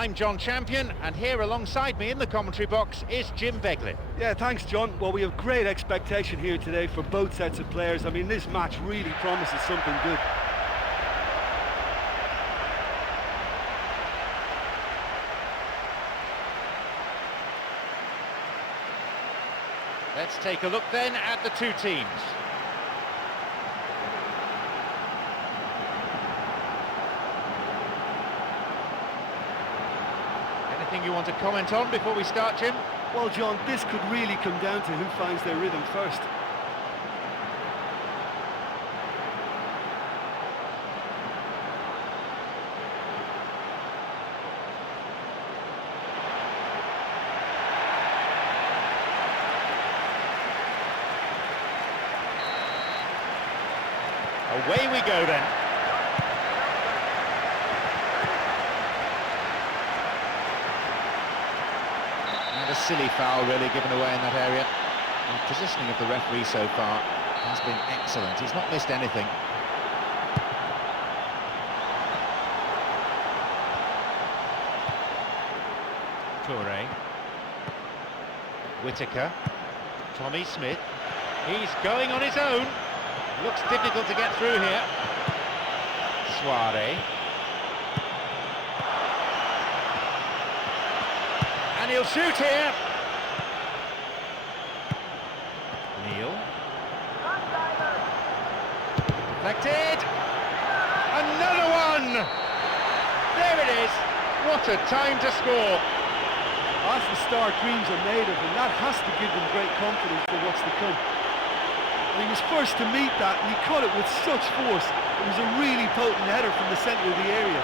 I'm John Champion, and here alongside me in the commentary box is Jim Begley. Yeah, thanks, John. Well, we have great expectation here today for both sets of players. I mean, this match really promises something good. Let's take a look then at the two teams. Anything you want to comment on before we start, Jim? Well, John, this could really come down to who finds their rhythm first. Away we go then. And a silly foul really given away in that area. The positioning of the referee so far has been excellent. He's not missed anything. Toure. Whittaker. Tommy Smith. He's going on his own. Looks difficult to get through here. Soiree. And he'll shoot here. Neal. Deflected. Another one! There it is. What a time to score. That's the start dreams are made of, and that has to give them great confidence for what's to come. And he was first to meet that, and he caught it with such force. It was a really potent header from the centre of the area.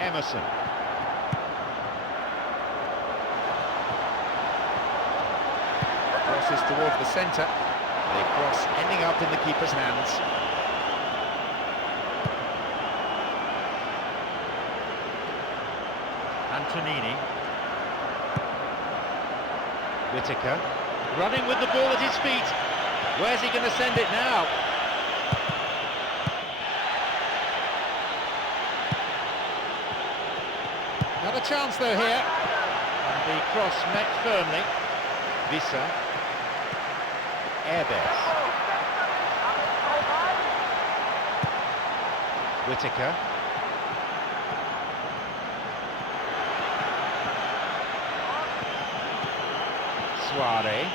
Emerson. Crosses towards the centre. The cross ending up in the keeper's hands. Antonini. Whittaker. Running with the ball at his feet. Where's he going to send it now? Another chance though here, and the cross met firmly. Vissa, Airbus, Whittaker, Soiree,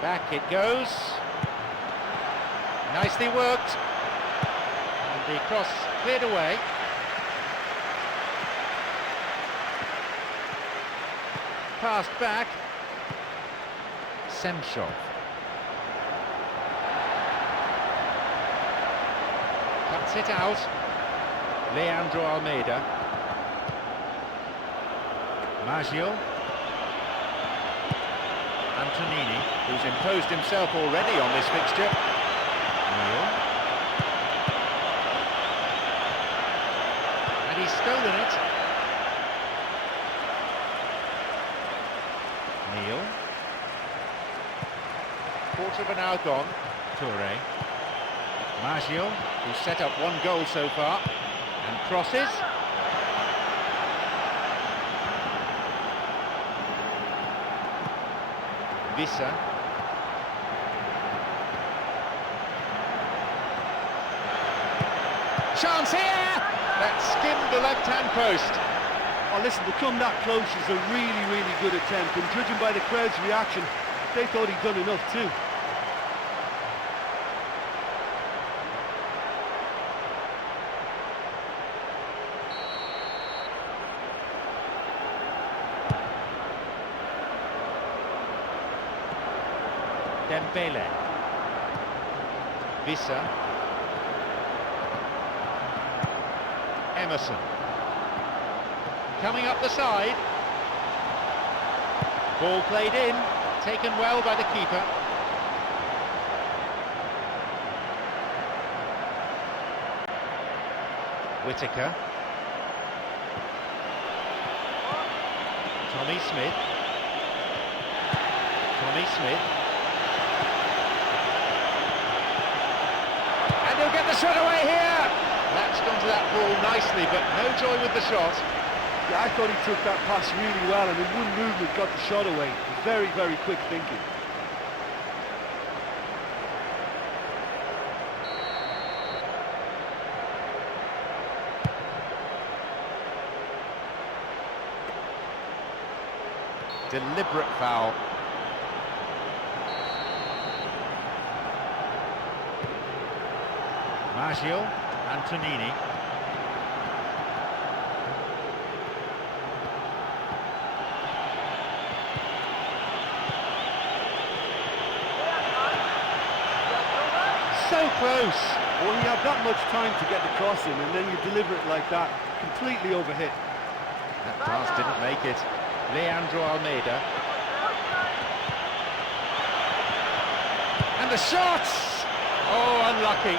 back it goes. Nicely worked. And the cross cleared away. Passed back. Semchov. Cuts it out. Leandro Almeida. Maggio. Antonini, who's imposed himself already on this fixture. Neal. And he's stolen it. Neal. Quarter of an hour gone. Toure. Maggio, who's set up one goal so far. And crosses. Vissa. Chance here! That skimmed the left-hand post. Oh, listen, to come that close is a really, really good attempt, and judging by the crowd's reaction, they thought he'd done enough too. Dembele. Vissa. Emerson. Coming up the side. Ball played in, taken well by the keeper. Whittaker. Tommy Smith. Tommy Smith. And he'll get the shot away here! Latched onto that ball nicely, but no joy with the shot. Yeah, I thought he took that pass really well, and in one movement got the shot away. Very, very quick thinking. Deliberate foul. Maggio, Antonini. So close. Well, you have that much time to get the cross in, and then you deliver it like that, completely overhit. That pass didn't make it. Leandro Almeida. And the shot! Oh, unlucky.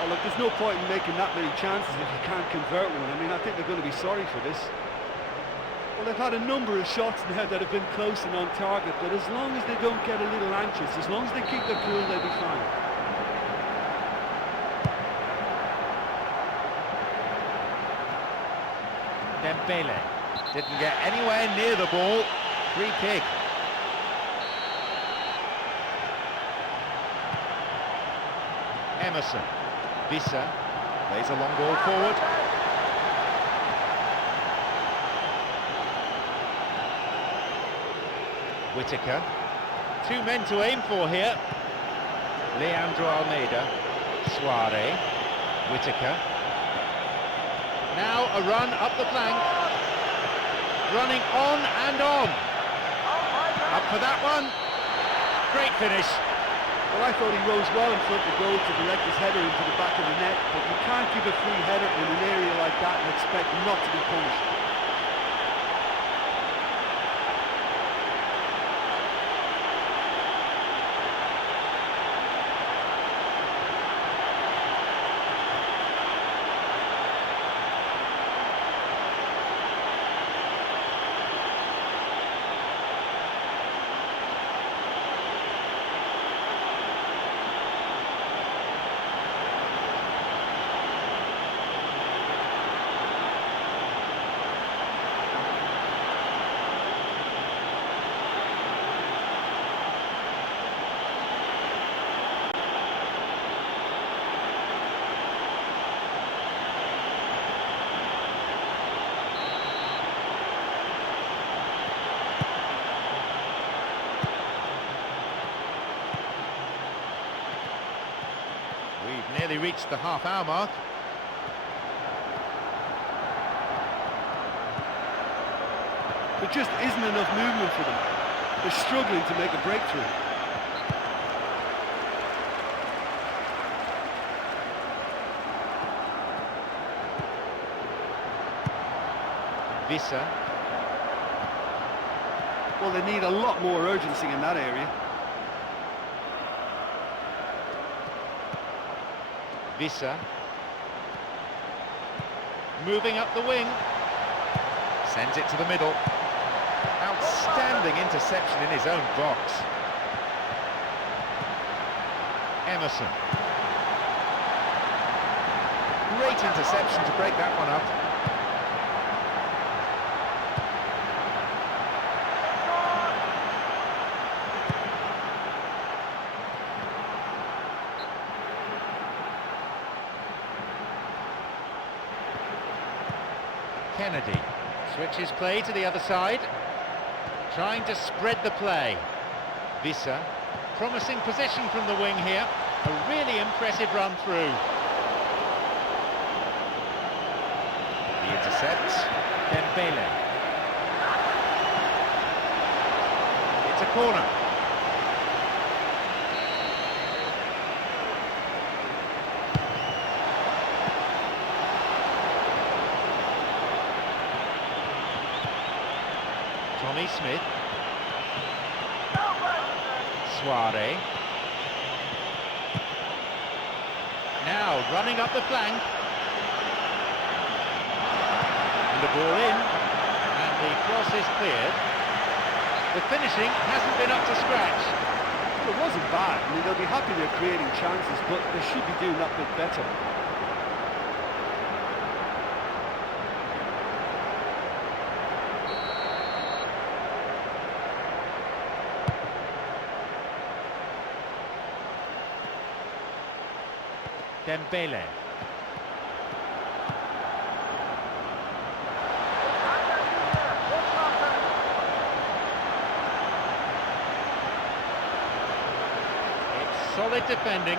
Oh, look, there's no point in making that many chances if you can't convert one. I mean, I think they're going to be sorry for this. Well, they've had a number of shots now that have been close and on target, but as long as they don't get a little anxious, as long as they keep their cool, they'll be fine. Dembele didn't get anywhere near the ball. Free kick. Emerson. Vissa plays a long ball forward. Whittaker. Two men to aim for here. Leandro Almeida. Suarez. Whittaker. Now a run up the flank. Running on and on. Up for that one. Great finish. Well, I thought he rose well in front of the goal to direct his header into the back of the net, but you can't give a free header in an area like that and expect not to be punished. We've nearly reached the half-hour mark. There just isn't enough movement for them. They're struggling to make a breakthrough. Vissa. Well, they need a lot more urgency in that area. Vissa. Moving up the wing. Sends it to the middle. Outstanding interception in his own box. Emerson. Great interception to break that one up. Kennedy. Switches play to the other side, trying to spread the play. Vissa, promising position from the wing here. A really impressive run through. The intercept, Dembele. It's a corner. Tommy Smith. Suarez. Now running up the flank. And the ball in. And the cross is cleared. The finishing hasn't been up to scratch. Well, it wasn't bad. I mean, they'll be happy they're creating chances, but they should be doing that bit better. Dembele. It's solid defending.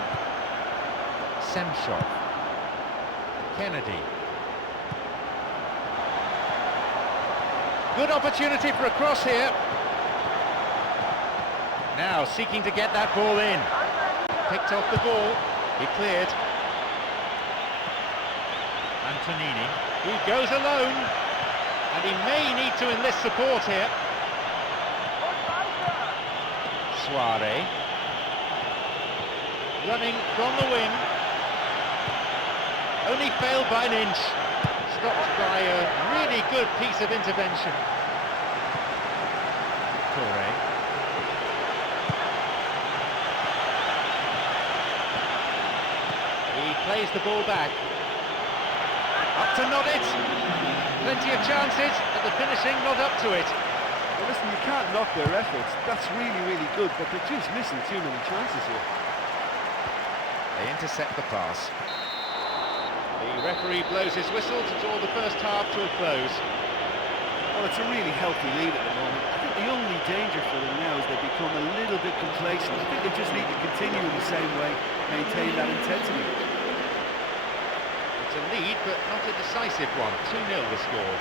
Semshov. Kennedy. Good opportunity for a cross here. Now seeking to get that ball in. Picked off the ball. He cleared. Antonini, he goes alone, and he may need to enlist support here. Suarez, running from the wing, only failed by an inch, stopped by a really good piece of intervention. Toros. He plays the ball back. Up to Nodit. Plenty of chances, but the finishing not up to it. Well, listen, you can't knock their efforts. That's really, really good, but they're just missing too many chances here. They intercept the pass. The referee blows his whistle to draw the first half to a close. Well, it's a really healthy lead at the moment. I think the only danger for them now is they become a little bit complacent. I think they just need to continue in the same way, maintain that intensity. It's a lead, but not a decisive one. 2-0 the score.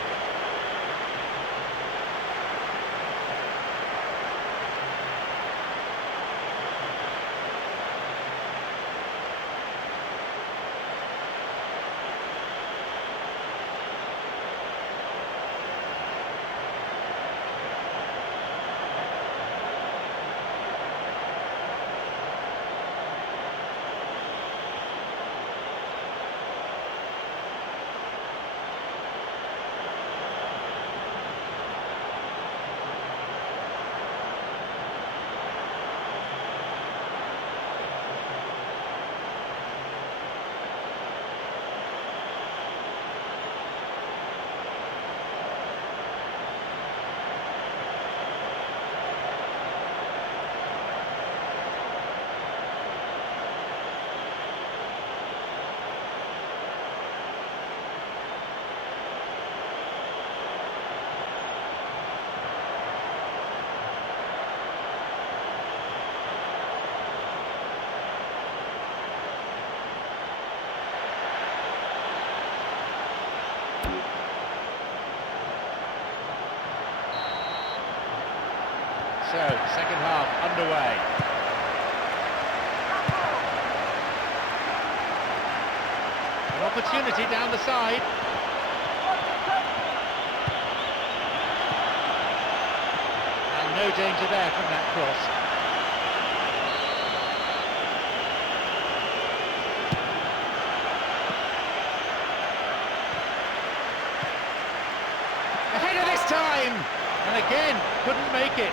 So, second half underway. An opportunity down the side. And no danger there from that cross. Ahead of this time! And again, couldn't make it.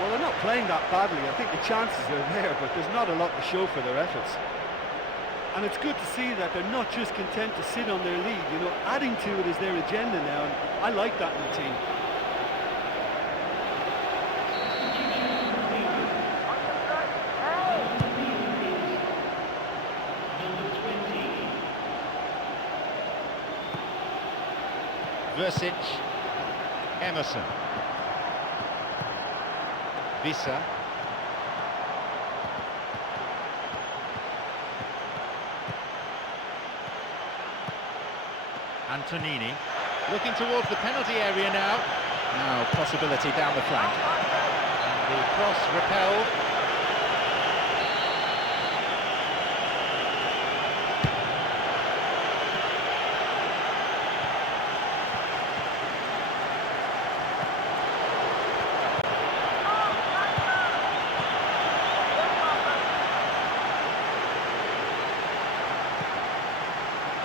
Well, they're not playing that badly. I think the chances are there, but there's not a lot to show for their efforts. And it's good to see that they're not just content to sit on their lead, you know, adding to it is their agenda now, and I like that in the team. Versic, Emerson. Visser. Antonini. Looking towards the penalty area now. Now possibility down the flank. And the cross repelled.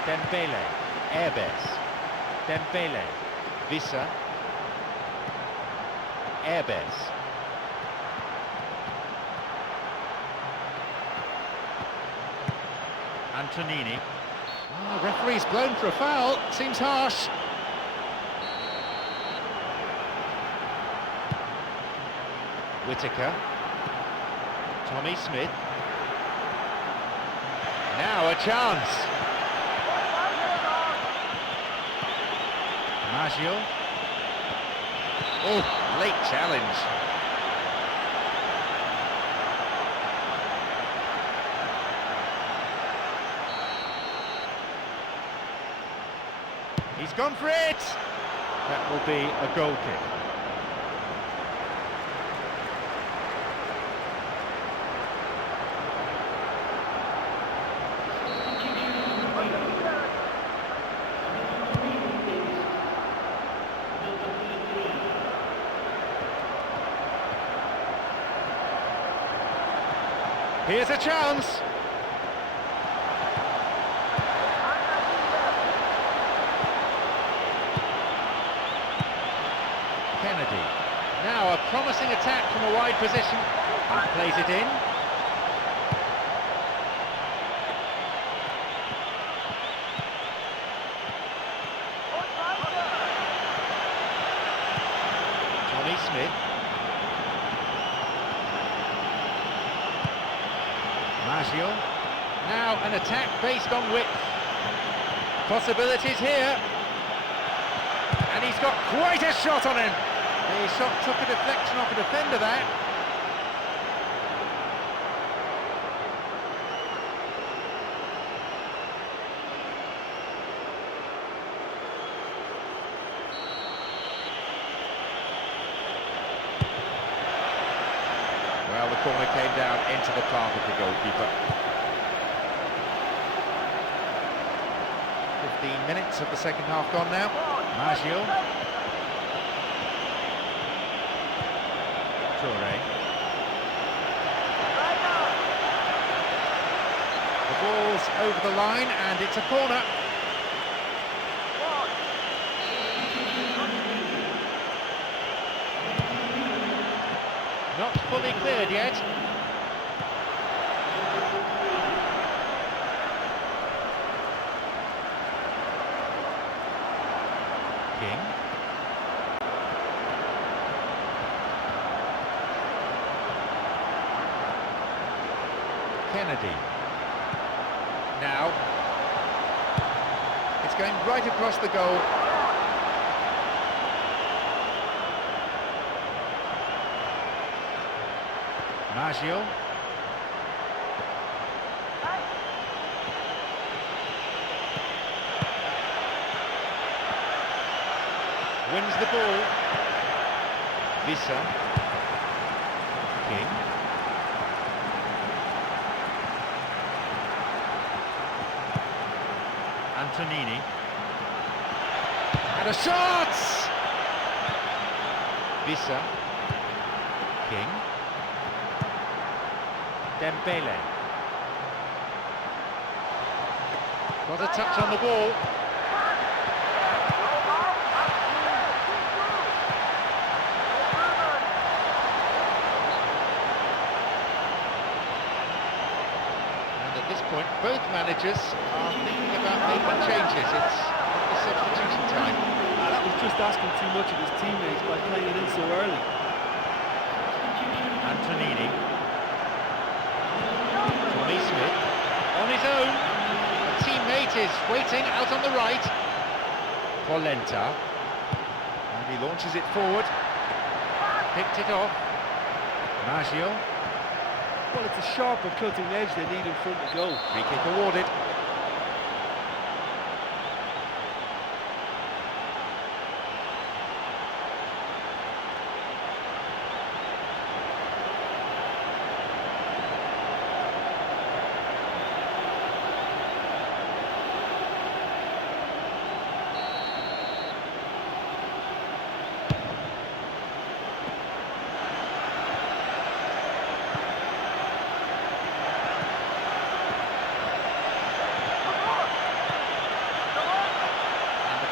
Dembele, Airbes, Dembele, Visser, Airbes, Antonini. Oh, referee's blown for a foul, seems harsh. Whittaker, Tommy Smith. Now a chance. Maggio. Oh, late challenge. He's gone for it! That will be a goal kick. Here's a chance. Kennedy. Now a promising attack from a wide position. And plays it in. Tommy Smith. Maggio. Now an attack based on width. Possibilities here. And he's got quite a shot on him. The shot took a deflection off a defender there. Well, the corner came down into the path of the goalkeeper. 15 minutes of the second half gone now. Maggio. Toros. The ball's over the line and it's a corner. Not fully cleared yet. King. Kennedy. Now. It's going right across the goal. Maggio. Wins the ball. Visser. King. Antonini. And a shot! Visser. King. Dembele. Got a touch on the ball. And at this point, both managers are thinking about making changes. It's the substitution time. That was just asking too much of his teammates by playing it in so early. Antonini. Tommy Smith on his own. A teammate is waiting out on the right. Polenta. And he launches it forward. Picked it off. Maggio. Well, it's a sharper cutting edge they need in front of goal. Free kick awarded.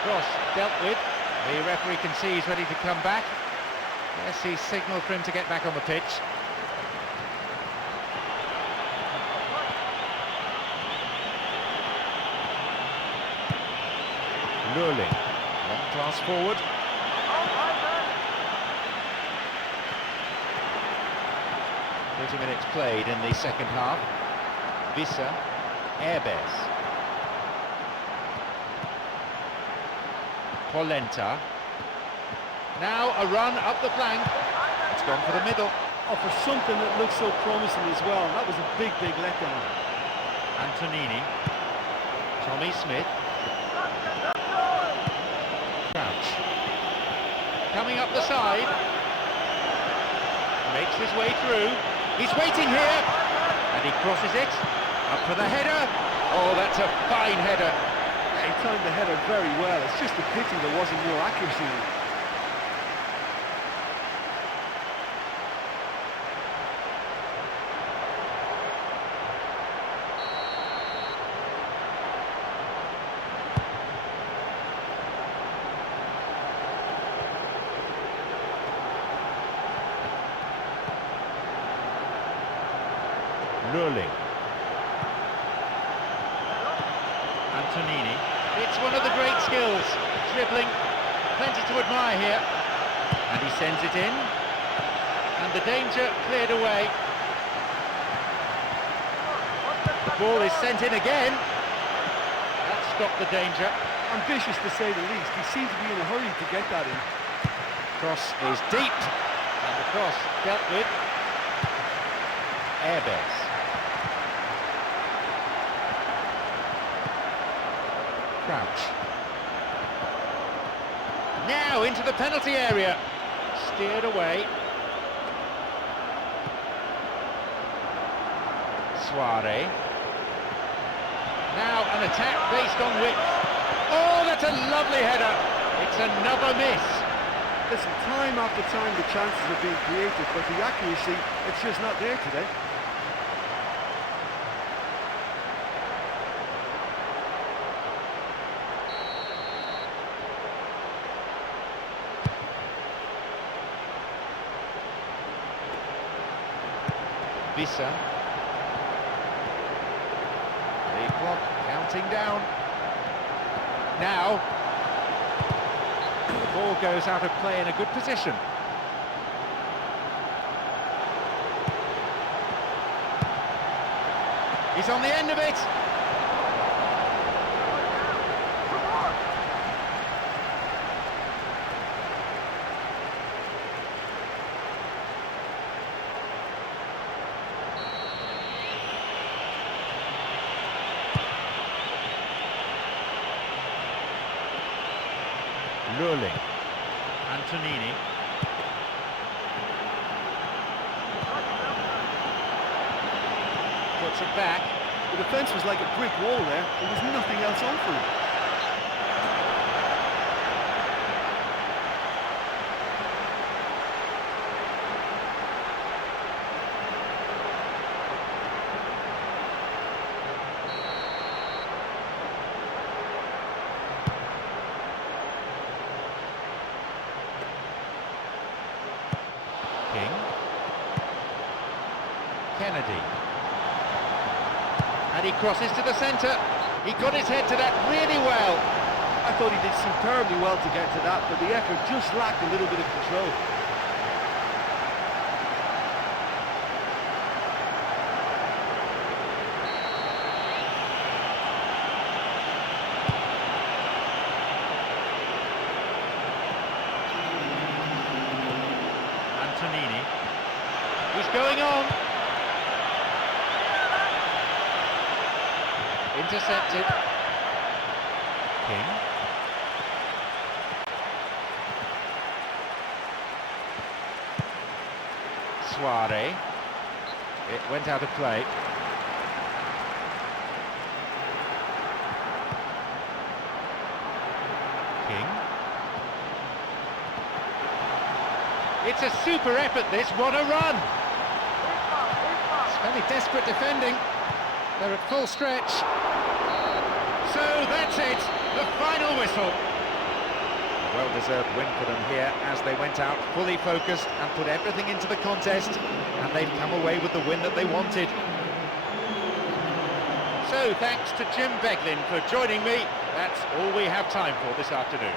Cross dealt with. The referee can see he's ready to come back. Yes, he's signalled for him to get back on the pitch. Lurling, long pass forward. "30 minutes played in the second half. Vissa, Airbes. Polenta. Now a run up the flank. It's gone for the middle. Oh, for something that looks so promising as well. That was a big letdown. Antonini. Tommy Smith. Crouch. Coming up the side. Makes his way through. He's waiting here. And he crosses it. Up for the header. Oh, that's a fine header. He timed the header very well. It's just a pity there wasn't more accuracy in it. Lurling. Antonini. It's one of the great skills. Dribbling. Plenty to admire here. And he sends it in. And the danger cleared away. The ball is sent in again. That stopped the danger. Ambitious to say the least. He seemed to be in a hurry to get that in. Cross is deep. And the cross dealt with. Airbes. Crouch. Now into the penalty area. Steered away. Suarez. Now an attack based on width. Oh, that's a lovely header. It's another miss. Listen, time after time the chances are being created, but the accuracy, it's just not there today. Vissa. The clock counting down. Now, the ball goes out of play in a good position. He's on the end of it. Lurling. Antonini. Puts it back. The defence was like a brick wall there. There was nothing else on for him. King. Kennedy. And he crosses to the centre. He got his head to that really well. I thought he did superbly well to get to that, but the effort just lacked a little bit of control. going on. Intercepted. King. Suarez. It went out of play. King. It's a super effort this, what a run! It's fairly desperate defending. They're at full stretch. So that's it, the final whistle. A well-deserved win for them here as they went out fully focused and put everything into the contest, and they've come away with the win that they wanted. So thanks to Jim Beglin for joining me. That's all we have time for this afternoon.